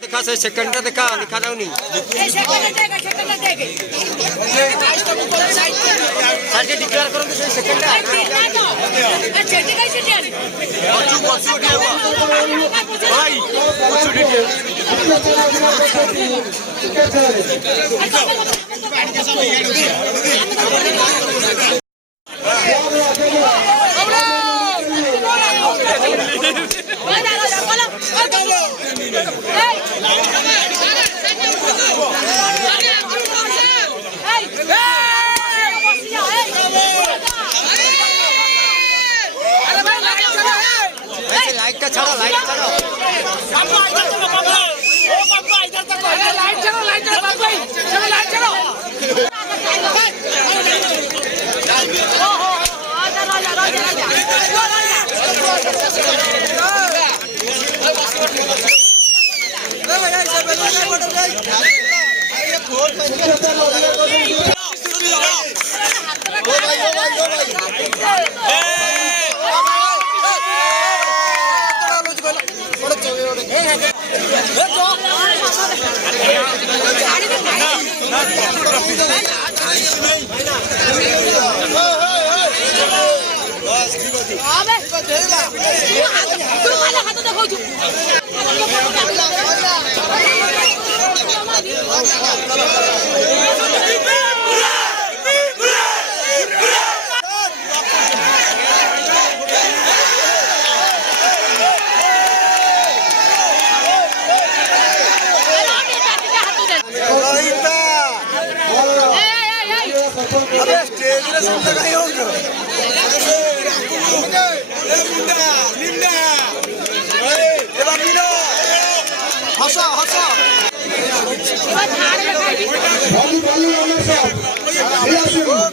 देखा से सेकंड देखा लिखा जाऊनी सर के डिक्लेयर करो से सेकंड लाइट का छाड़ो लाइट छाड़ो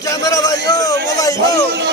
कैमरा भाई मोबाइल भाई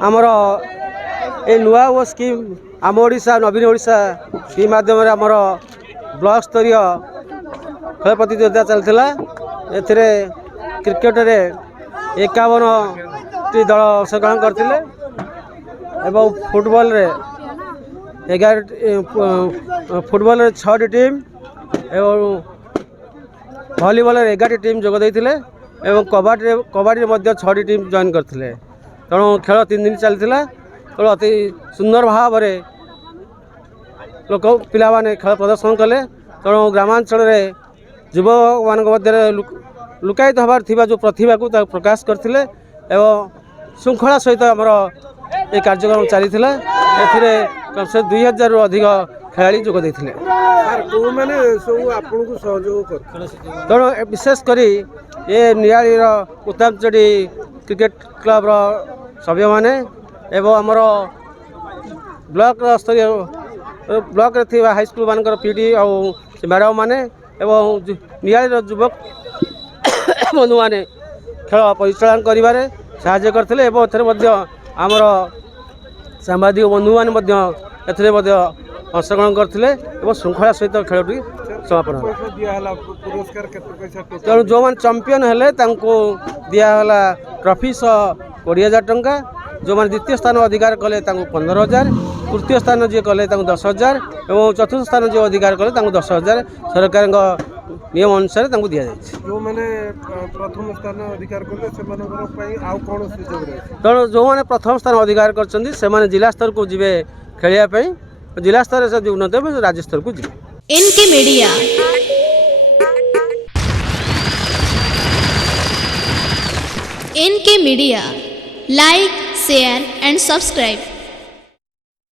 आमर ए नुआ वो स्कीम आम ओडिशा नवीन ओडिशा स्कीम माध्यम आमर ब्लॉक स्तरीय खेल प्रतियोगिता चलता ए क्रिकेट रे 51 दल अंशग्रहण करते फुटबॉल रे 11 फुटबॉल रे 6 टीम एवं वॉलीबॉल रे 11 टीम जोग देते कबाड़ी रे 6 टीम जॉइन करते तेणु खेल 3 दिन चलता तेणु अति सुंदर भाव में लोक पिला माने खेल प्रदर्शन कले तेणु ग्रामांचल युवक मान मध्य लुकायित हबार थिबा जो प्रतिभा को प्रकाश करथिले एवं श्रृंखला सहित आमर ये कार्यक्रम चली कम से 2000 रु अधिक खेलाड़ी जोग देथिले तेणु विशेष करी ये नियाली उत्तामचड़ी क्रिकेट क्लब सभ्य माने एवं आमर ब्लॉक स्तरीय ब्लॉक रे हाई स्कूल मानकर पीडी और मैडम माने एवं नियाली युवक बंधु माने खेल परिचालन करिबारे साहाय्य करथिले एवं एथरे आमर सांबादिक बंधु माने अंशग्रहण करथिले एवं श्रृंखला सहित खेलटी समापन होला। पैसा दिया हला पुरस्कार केते पैसा टोटल तेणु जो मैंने चंपियन हेले तांको दियाला ट्रॉफी 20,000 टंका, जो मैंने द्वितीय स्थान अधिकार कले 15,000, तृतीय स्थान जी कले 10,000 और चतुर्थ स्थान जो अधिकार कले 10,000 सरकार नियम अनुसार दि जाए। जो मैंने प्रथम स्थान अधिकार कले से मानकर पई आउ कोन सुযোগ रे तेणु जो मैंने प्रथम स्थान अधिकार करछन्ती से माने जिला स्तर को जिवे खेलिया पई, जिला स्तर से उन्नत हेबे राज्य स्तर को जिवे। NK media like share and subscribe.